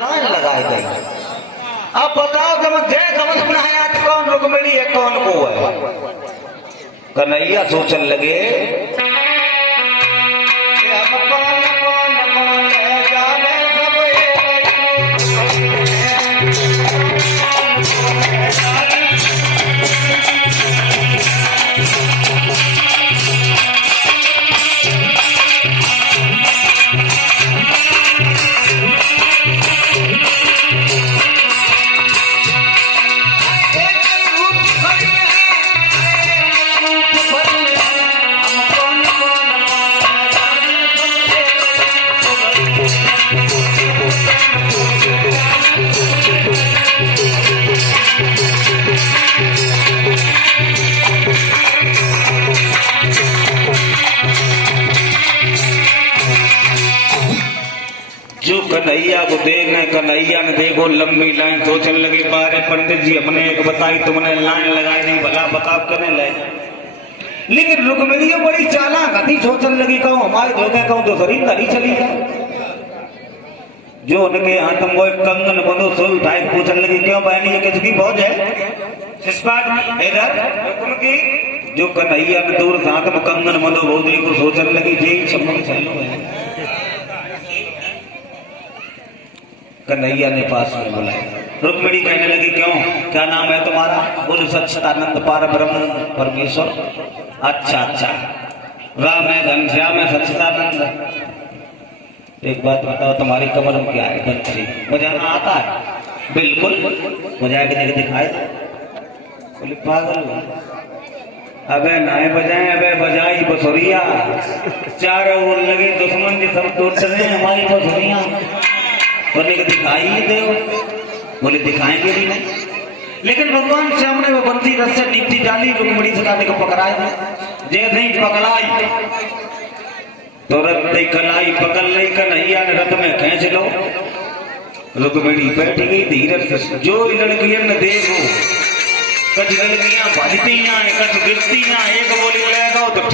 लगाई गई। अब बताओ तुम समझ में आया कौन रुक्मिणी है कौन को है। कन्हैया सोचने लगे जो कन्हैया को देखने कन्हैया ने देखो लंबी लाइन सोचने लगे बारे पंडित जी अपने एक बताई तुमने लाइन लगाई नहीं भला बताओ करने लगे। लेकिन रुक्मिणी बड़ी चालाक थी सोचने लगी कहूँ हमारे धोखे कहूँ तो शरीर करी चली है। जो उनके हाथ में एक कंगन बंधो सोई उठाई पूछने लगी क्यों बहनी ये किसकी फौज है इस बात इधर की जो कन्हैया ने दूर हाथ में कंगन बंधो बहुत को सोचने लगी जी चमक चलो है। कन्हैया ने पास में बुलाया रुक्मिणी कहने लगी क्यों क्या नाम है तुम्हारा। बोले सच्चिदानंद पार ब्रह्म परमेश्वर। अच्छा अच्छा राम है घनश्याम है सच्चिदानंद। एक बात बताओ तुम्हारी कमर में क्या है। बच्ची बजाना आता है बिल्कुल बजा के दिखाए। बोले पागल अबे नाए बजाए अबे बजाई बसुरिया चारों ओर लगे दुश्मन जी सब टूट रहे हैं हमारी बसुरिया। बोले कि दिखाई ही दे। बोले दिखाएंगे भी नहीं। लेकिन भगवान श्याम ने वो बंसी रस से नीति डाली रुक्मिणी से को पकड़ाई जैसे ही पकड़ाई तो रथ कलाई पकड़ ली कन्हैया ने रथ में खींच लो। रुक्मिणी बैठ गई धीरज से। जो लड़कियां न देखो कुछ लड़कियां भजती हैं कुछ गिरती हैं एक बोली लेगा तो